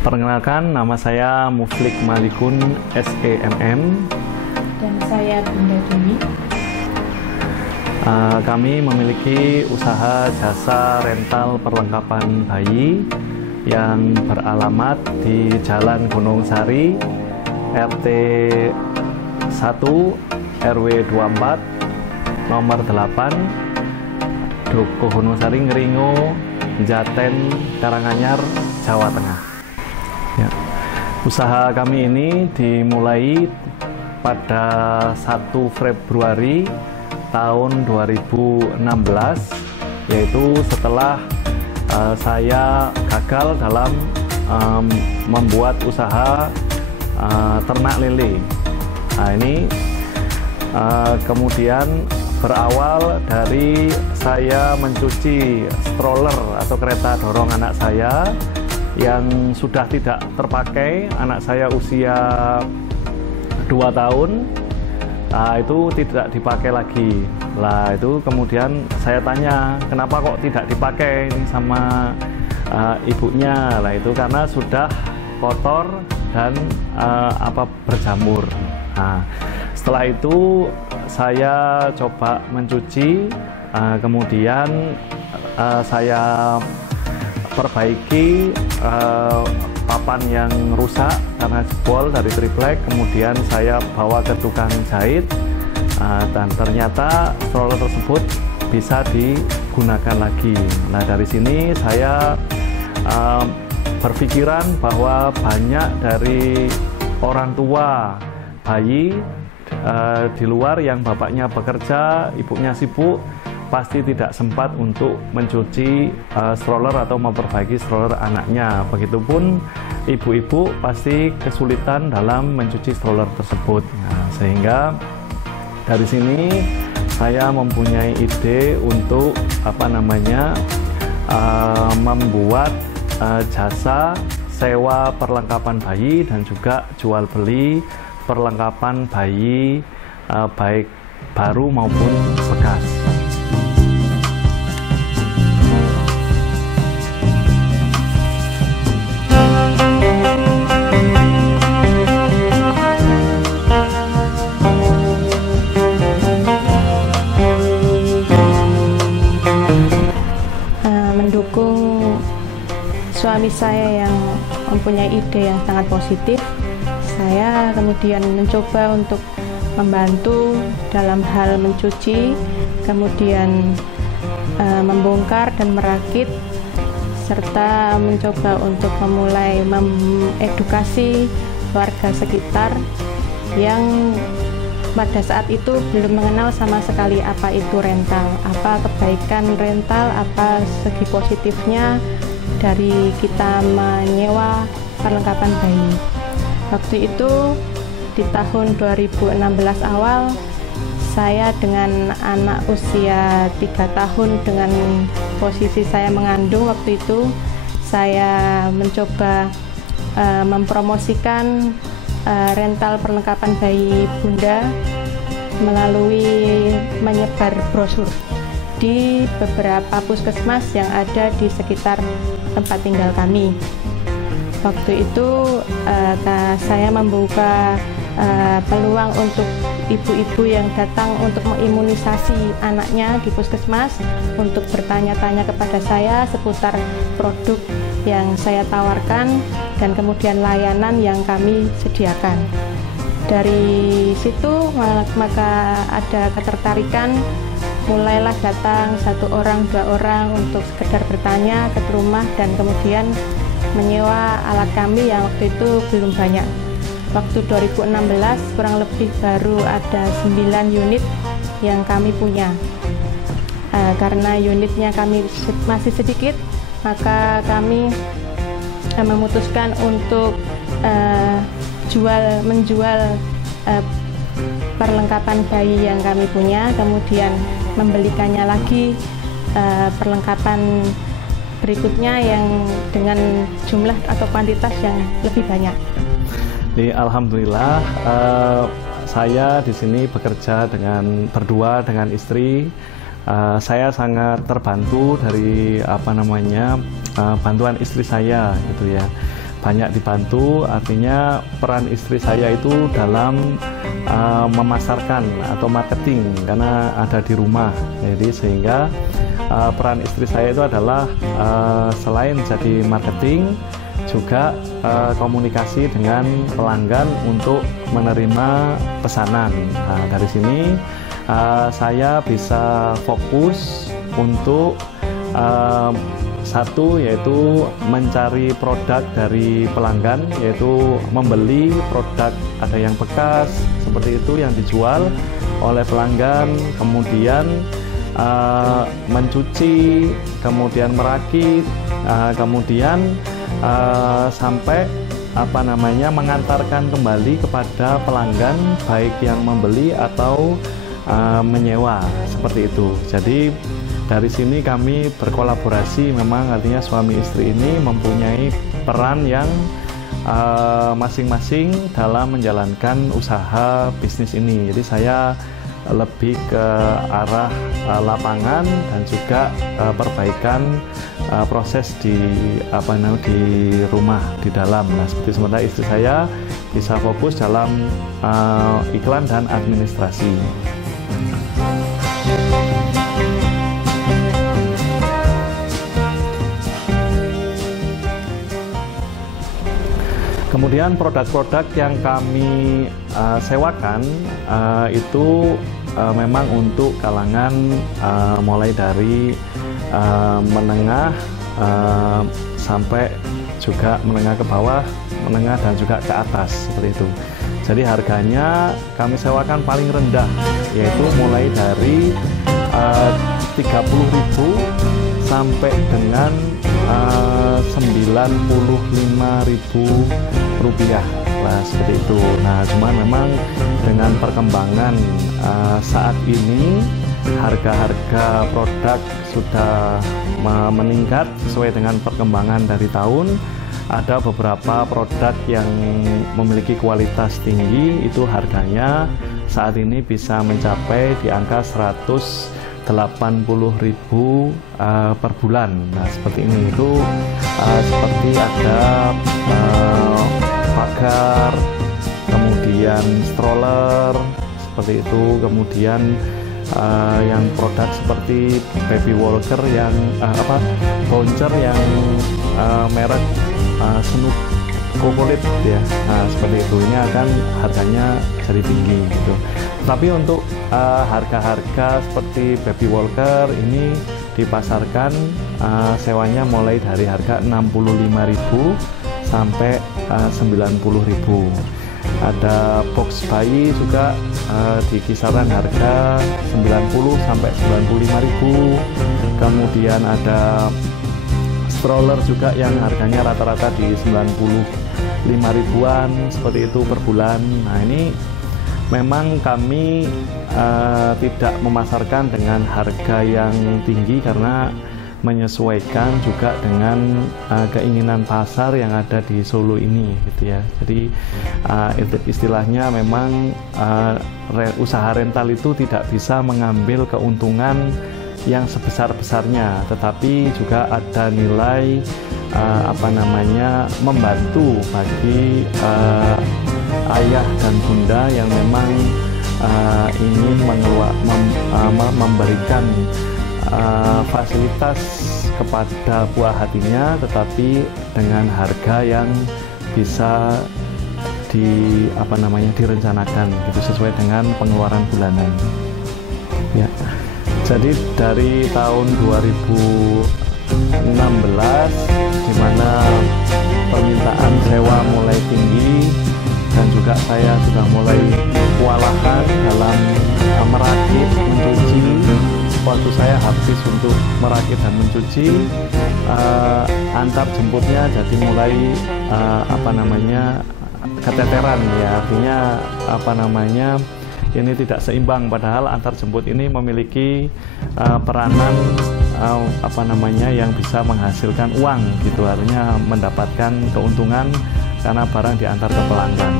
Perkenalkan, nama saya Muflik Malikun, SEMM. Dan saya Bunda Dewi. Kami memiliki usaha jasa rental perlengkapan bayi yang beralamat di Jalan Gunung Sari, RT 1, RW 24, nomor 8, Dukuh Gunung Sari, Ngeringo, Jaten, Karanganyar, Jawa Tengah. Ya. Usaha kami ini dimulai pada 1 Februari tahun 2016, yaitu setelah saya gagal dalam membuat usaha ternak lele. Nah, ini kemudian berawal dari saya mencuci stroller atau kereta dorong anak saya yang sudah tidak terpakai. Anak saya usia 2 tahun, itu tidak dipakai lagi. Lah itu kemudian saya tanya, kenapa kok tidak dipakai ini sama ibunya? Lah itu karena sudah kotor dan berjamur. Nah, setelah itu saya coba mencuci, kemudian saya perbaiki papan yang rusak karena jebol dari triplek, kemudian saya bawa ke tukang jahit, dan ternyata stroller tersebut bisa digunakan lagi. Nah, dari sini saya berpikiran bahwa banyak dari orang tua bayi di luar yang bapaknya bekerja, ibunya sibuk, pasti tidak sempat untuk mencuci stroller atau memperbaiki stroller anaknya. Begitupun ibu-ibu pasti kesulitan dalam mencuci stroller tersebut. Nah, sehingga dari sini saya mempunyai ide untuk membuat jasa sewa perlengkapan bayi dan juga jual beli perlengkapan bayi, baik baru maupun bekas. Mendukung suami saya yang mempunyai ide yang sangat positif, saya kemudian mencoba untuk membantu dalam hal mencuci, kemudian membongkar dan merakit, serta mencoba untuk memulai mengedukasi warga sekitar yang pada saat itu belum mengenal sama sekali apa itu rental, apa kebaikan rental, apa segi positifnya dari kita menyewa perlengkapan bayi. Waktu itu di tahun 2016 awal, saya dengan anak usia 3 tahun dengan posisi saya mengandung waktu itu, saya mencoba mempromosikan rental perlengkapan bayi bunda melalui menyebar brosur di beberapa puskesmas yang ada di sekitar tempat tinggal kami. Waktu itu saya membuka peluang untuk ibu-ibu yang datang untuk mengimunisasi anaknya di puskesmas untuk bertanya-tanya kepada saya seputar produk yang saya tawarkan dan kemudian layanan yang kami sediakan. Dari situ maka ada ketertarikan, mulailah datang 1 orang 2 orang untuk sekedar bertanya ke rumah dan kemudian menyewa alat kami yang waktu itu belum banyak. Waktu 2016 kurang lebih baru ada 9 unit yang kami punya. Karena unitnya kami masih sedikit, maka kami memutuskan untuk menjual perlengkapan bayi yang kami punya, kemudian membelikannya lagi perlengkapan berikutnya yang dengan jumlah atau kuantitas yang lebih banyak. Jadi alhamdulillah saya di sini bekerja berdua dengan istri. Saya sangat terbantu dari bantuan istri saya gitu ya. Banyak dibantu, artinya peran istri saya itu dalam memasarkan atau marketing karena ada di rumah. Jadi sehingga peran istri saya itu adalah selain jadi marketing juga komunikasi dengan pelanggan untuk menerima pesanan. Nah, dari sini saya bisa fokus untuk satu, yaitu mencari produk dari pelanggan, yaitu membeli produk ada yang bekas seperti itu yang dijual oleh pelanggan, kemudian mencuci, kemudian merakit, kemudian sampai mengantarkan kembali kepada pelanggan baik yang membeli atau menyewa, seperti itu. Jadi dari sini kami berkolaborasi, memang artinya suami istri ini mempunyai peran yang masing-masing dalam menjalankan usaha bisnis ini. Jadi saya lebih ke arah lapangan dan juga perbaikan proses di rumah di dalam. Nah, seperti sementara istri saya bisa fokus dalam iklan dan administrasi. Kemudian produk-produk yang kami sewakan itu memang untuk kalangan mulai dari menengah sampai juga menengah ke bawah, menengah dan juga ke atas, seperti itu. Jadi harganya kami sewakan paling rendah, yaitu mulai dari 30.000 sampai dengan 95.000 rupiah lah, seperti itu. Nah, cuman memang dengan perkembangan saat ini harga-harga produk sudah meningkat sesuai dengan perkembangan dari tahun. Ada beberapa produk yang memiliki kualitas tinggi, itu harganya saat ini bisa mencapai di angka 180.000 per bulan. Nah, seperti ini, itu seperti ada pagar, kemudian stroller, seperti itu, kemudian yang produk seperti baby walker yang bouncer yang merek Snoop Chocolate ya. Nah, seperti itu, ini akan harganya jadi tinggi gitu. Tapi untuk harga-harga seperti baby walker ini dipasarkan sewanya mulai dari harga 65.000 sampai 90.000. Ada box bayi juga di kisaran harga 90 sampai 95.000. Kemudian ada stroller juga yang harganya rata-rata di 95.000-an seperti itu per bulan. Nah, ini memang kami tidak memasarkan dengan harga yang tinggi karena menyesuaikan juga dengan keinginan pasar yang ada di Solo ini, gitu ya. Jadi istilahnya memang usaha rental itu tidak bisa mengambil keuntungan yang sebesar-besarnya, tetapi juga ada nilai membantu bagi ayah dan bunda yang memang ingin memberikan fasilitas kepada buah hatinya, tetapi dengan harga yang bisa direncanakan gitu, sesuai dengan pengeluaran bulanan ya. Jadi dari tahun 2016 di mana permintaan sewa mulai tinggi dan juga saya sudah mulai kewalahan dalam merakit, mencuci. Waktu saya habis untuk merakit dan mencuci, antar jemputnya jadi mulai keteteran ya, artinya ini tidak seimbang, padahal antar jemput ini memiliki peranan yang bisa menghasilkan uang gitu, artinya mendapatkan keuntungan karena barang diantar ke pelanggan.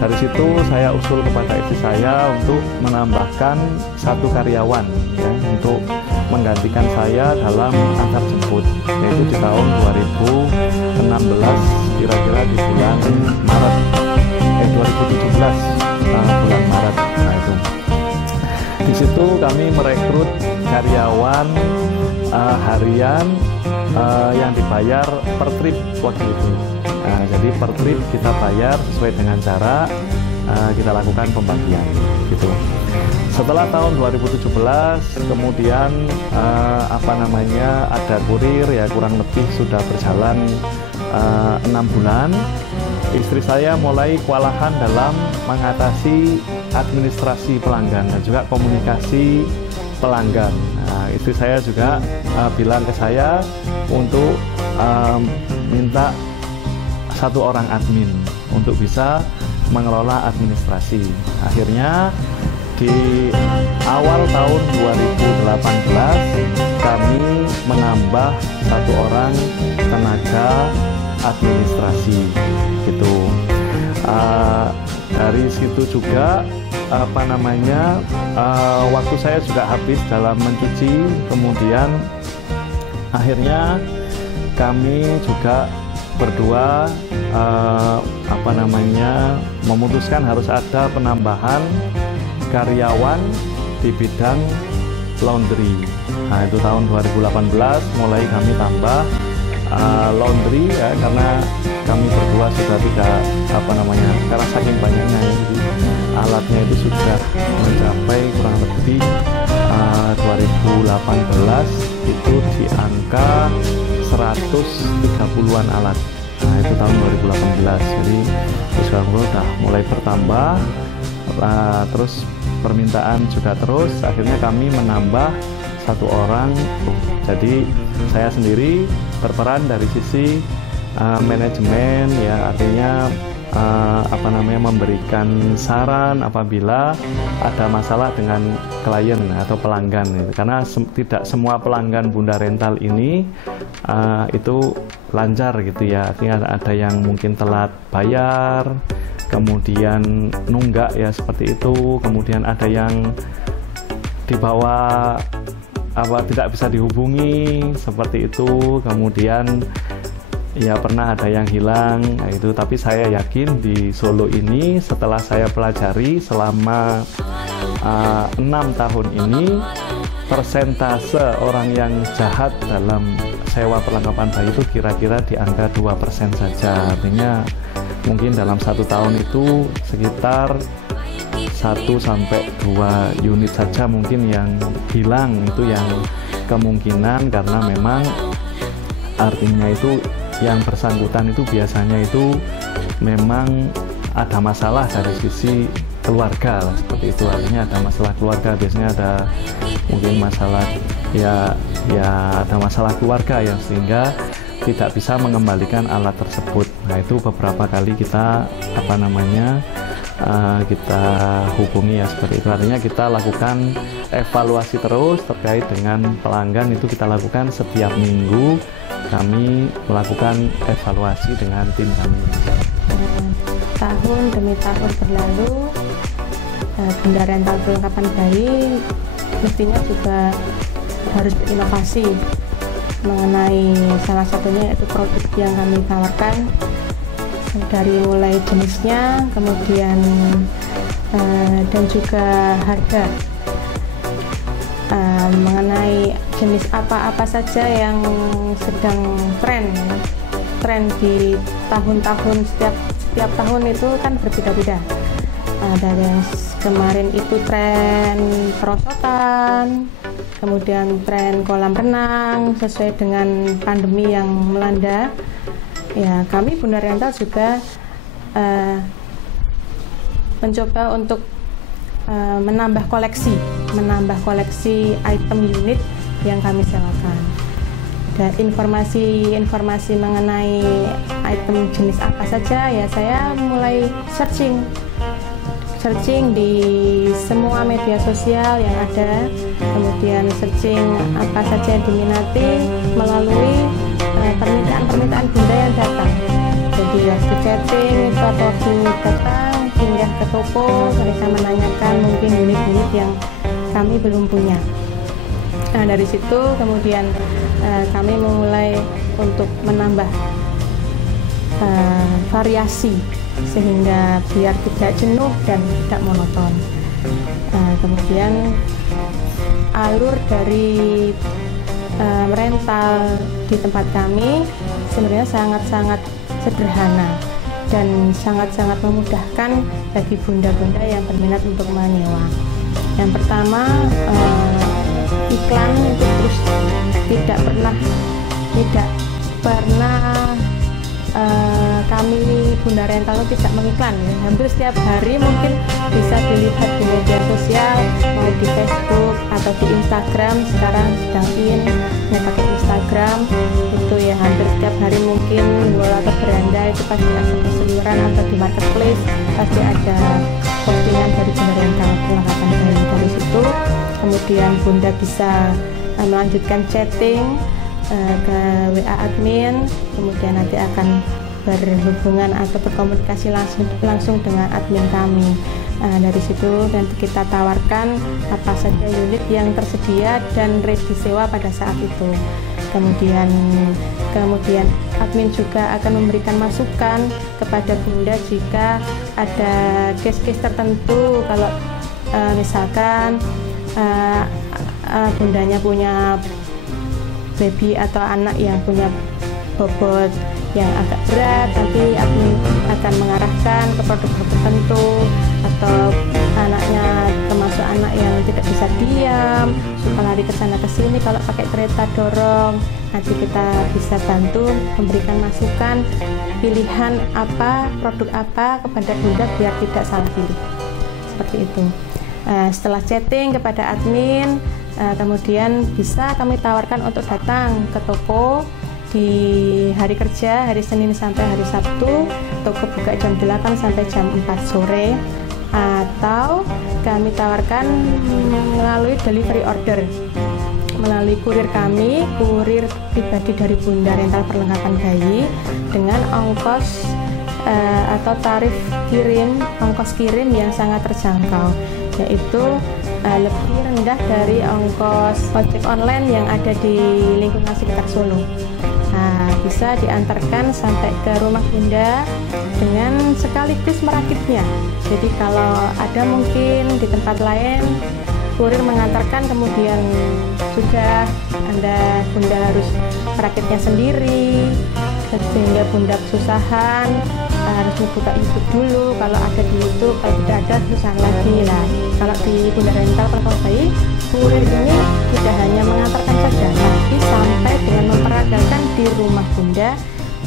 Dari situ saya usul kepada istri saya untuk menambahkan satu karyawan ya, untuk menggantikan saya dalam antar jemput, yaitu di tahun 2016 kira-kira di bulan Maret 2017 bulan Maret. Nah itu di situ kami merekrut karyawan harian yang dibayar per trip waktu itu. Nah, jadi per trip kita bayar sesuai dengan cara kita lakukan pembagian gitu. Setelah tahun 2017 kemudian ada kurir ya, kurang lebih sudah berjalan 6 bulan. Istri saya mulai kewalahan dalam mengatasi administrasi pelanggan dan juga komunikasi pelanggan. Nah, istri saya juga bilang ke saya untuk minta satu orang admin untuk bisa mengelola administrasi. Akhirnya di awal tahun 2018 kami menambah satu orang tenaga administrasi gitu. Dari situ juga waktu saya juga habis dalam mencuci, kemudian akhirnya kami juga berdua memutuskan harus ada penambahan karyawan di bidang laundry. Nah itu tahun 2018 mulai kami tambah laundry ya, karena kami berdua sudah tidak karena saking banyaknya ya, jadi alatnya itu sudah mencapai kurang lebih 2018 itu di angka 130-an alat. Nah itu tahun 2018, jadi sekarang udah mulai bertambah, terus permintaan juga terus, akhirnya kami menambah satu orang. Jadi saya sendiri berperan dari sisi manajemen ya, artinya memberikan saran apabila ada masalah dengan klien atau pelanggan gitu. Karena tidak semua pelanggan Bunda Rental ini itu lancar gitu ya, artinya ada yang mungkin telat bayar, kemudian nunggak ya seperti itu, kemudian ada yang dibawa tidak bisa dihubungi seperti itu, kemudian ya pernah ada yang hilang itu. Tapi saya yakin di Solo ini setelah saya pelajari selama 6 tahun ini, persentase orang yang jahat dalam sewa perlengkapan bayi itu kira-kira di angka 2% saja. Artinya mungkin dalam 1 tahun itu sekitar 1-2 unit saja mungkin yang hilang, itu yang kemungkinan karena memang artinya itu yang bersangkutan itu biasanya itu memang ada masalah dari sisi keluarga lah, seperti itu. Artinya ada masalah keluarga, biasanya ada mungkin masalah ya ada masalah keluarga yang sehingga tidak bisa mengembalikan alat tersebut. Nah itu beberapa kali kita kita hubungi ya seperti itu. Artinya kita lakukan evaluasi terus terkait dengan pelanggan, itu kita lakukan setiap minggu, kami melakukan evaluasi dengan tim kami. Tahun demi tahun berlalu, Bunda Rental perlengkapan bayi mestinya juga harus berinovasi mengenai salah satunya yaitu produk yang kami tawarkan, dari mulai jenisnya, kemudian dan juga harga, mengenai jenis apa saja yang sedang tren di tahun-tahun, setiap tahun itu kan berbeda-beda. Dari yang kemarin itu tren perosotan, kemudian tren kolam renang sesuai dengan pandemi yang melanda. Ya, kami Bunda Rental juga mencoba untuk menambah koleksi item unit yang kami sewakan. Ada informasi mengenai item jenis apa saja ya, saya mulai searching di semua media sosial yang ada, kemudian searching apa saja yang diminati melalui permintaan Bunda yang datang. Jadi waktu chatting itu atau waktu datang singgah ke toko, mereka menanyakan mungkin unit-unit yang kami belum punya. Nah, dari situ kemudian kami memulai untuk menambah variasi sehingga biar tidak jenuh dan tidak monoton. Kemudian alur dari rental di tempat kami sebenarnya sangat-sangat sederhana dan sangat-sangat memudahkan bagi bunda-bunda yang berminat untuk menyewa. Yang pertama, iklan itu terus tidak pernah kami Bunda Rental itu tidak mengiklan ya. Hampir setiap hari mungkin bisa dilihat di media sosial, mau di Facebook atau di Instagram. Sekarang sedang pakai Instagram itu ya, hampir setiap hari mungkin jual atau beranda itu pasti ada keseluruhan atau di marketplace pasti ada postingan dari Bunda Rental perlengkapan bayi. Dari situ kemudian Bunda bisa melanjutkan chatting ke WA admin, kemudian nanti akan berhubungan atau berkomunikasi langsung dengan admin kami. Dari situ nanti kita tawarkan apa saja unit yang tersedia dan ready sewa pada saat itu. Kemudian admin juga akan memberikan masukan kepada Bunda jika ada case-case tertentu. Kalau misalkan bundanya punya baby atau anak yang punya bobot yang agak berat, nanti admin akan mengarahkan ke produk tertentu, atau anaknya termasuk anak yang tidak bisa diam, suka lari ke sana ke sini, kalau pakai kereta dorong, nanti kita bisa bantu memberikan masukan pilihan apa, produk apa kepada Bunda biar tidak salah pilih. Seperti itu. Setelah chatting kepada admin, kemudian bisa kami tawarkan untuk datang ke toko di hari kerja, hari Senin sampai hari Sabtu. Toko buka jam 8 sampai jam 4 sore, atau kami tawarkan melalui delivery order melalui kurir kami, kurir pribadi dari Bunda Rental Perlengkapan Bayi dengan ongkos atau tarif ongkos kirim yang sangat terjangkau, yaitu lebih rendah dari ongkos ojek online yang ada di lingkungan sekitar Solo. Bisa diantarkan sampai ke rumah Bunda dengan sekaligus merakitnya. Jadi kalau ada mungkin di tempat lain kurir mengantarkan, kemudian sudah Bunda harus merakitnya sendiri, sehingga Bunda kesusahan, harus buka YouTube dulu. Kalau ada di YouTube, kalau tidak ada susah lagi lah. Kalau di Bunda Rental Perlengkapan Bayi, kurir ini tidak hanya mengantarkan saja, tapi sampai dengan memperagakan di rumah Bunda,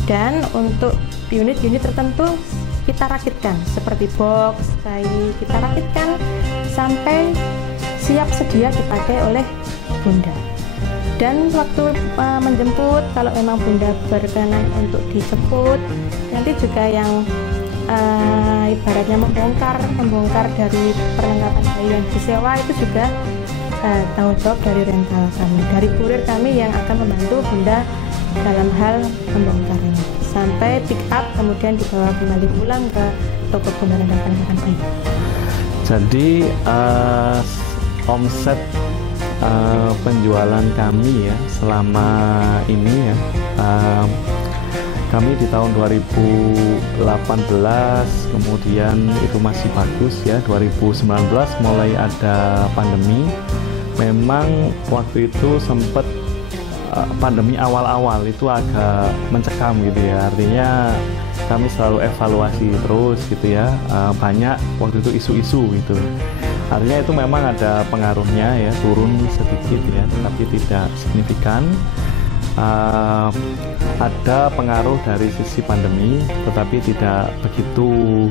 dan untuk unit-unit tertentu kita rakitkan seperti box, bayi, kita rakitkan sampai siap sedia dipakai oleh Bunda. Dan waktu menjemput, kalau memang Bunda berkenan untuk dijemput, nanti juga yang ibaratnya membongkar dari perlengkapan bayi yang disewa itu juga tanggung jawab dari rental kami, dari kurir kami yang akan membantu Bunda dalam hal membongkarnya sampai pick up, kemudian dibawa kembali pulang ke toko Bunda Rental Perlengkapan Bayi. Jadi omset penjualan kami ya selama ini ya, kami di tahun 2018 kemudian itu masih bagus ya. 2019 mulai ada pandemi. Memang waktu itu sempat pandemi awal-awal itu agak mencekam gitu ya, artinya kami selalu evaluasi terus gitu ya. Banyak waktu itu isu-isu gitu, artinya itu memang ada pengaruhnya ya, turun sedikit ya, tetapi tidak signifikan. Ada pengaruh dari sisi pandemi, tetapi tidak begitu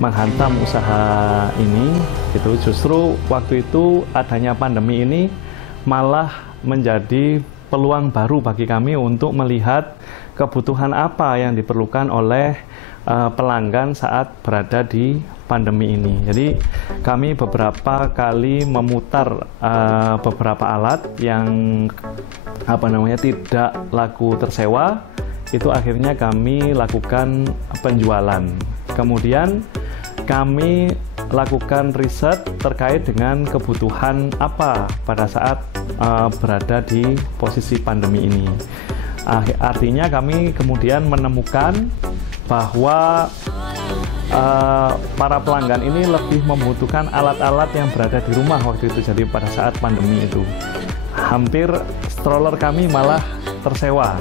menghantam usaha ini gitu. Justru waktu itu adanya pandemi ini malah menjadi peluang baru bagi kami untuk melihat kebutuhan apa yang diperlukan oleh pelanggan saat berada di pandemi ini. Jadi kami beberapa kali memutar beberapa alat yang tidak laku tersewa, itu akhirnya kami lakukan penjualan. Kemudian kami lakukan riset terkait dengan kebutuhan apa pada saat berada di posisi pandemi ini. Artinya kami kemudian menemukan bahwa para pelanggan ini lebih membutuhkan alat-alat yang berada di rumah waktu itu. Jadi pada saat pandemi itu hampir stroller kami malah tersewa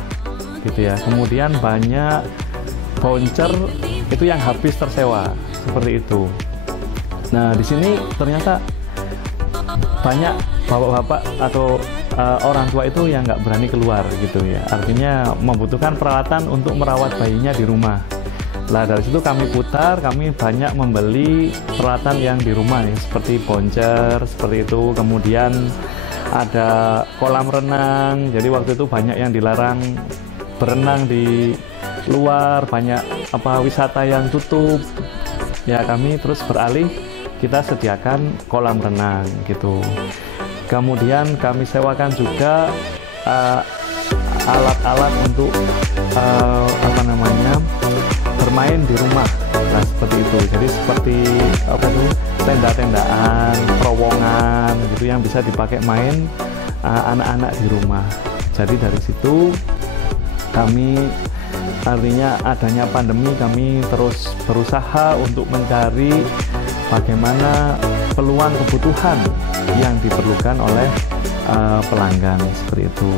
gitu ya. Kemudian banyak voucher itu yang habis tersewa seperti itu. Nah, di sini ternyata banyak bapak-bapak atau orang tua itu yang nggak berani keluar gitu ya. Artinya membutuhkan peralatan untuk merawat bayinya di rumah. Nah, dari situ kami putar, kami banyak membeli peralatan yang di rumah ya, seperti boncer, seperti itu. Kemudian ada kolam renang. Jadi waktu itu banyak yang dilarang berenang di luar, banyak wisata yang tutup. Ya, kami terus beralih, kita sediakan kolam renang gitu. Kemudian kami sewakan juga alat-alat untuk bermain di rumah. Nah, seperti itu. Jadi seperti tenda-tendaan, terowongan gitu yang bisa dipakai main anak-anak di rumah. Jadi dari situ kami, artinya adanya pandemi, kami terus berusaha untuk mencari bagaimana peluang kebutuhan yang diperlukan oleh pelanggan seperti itu.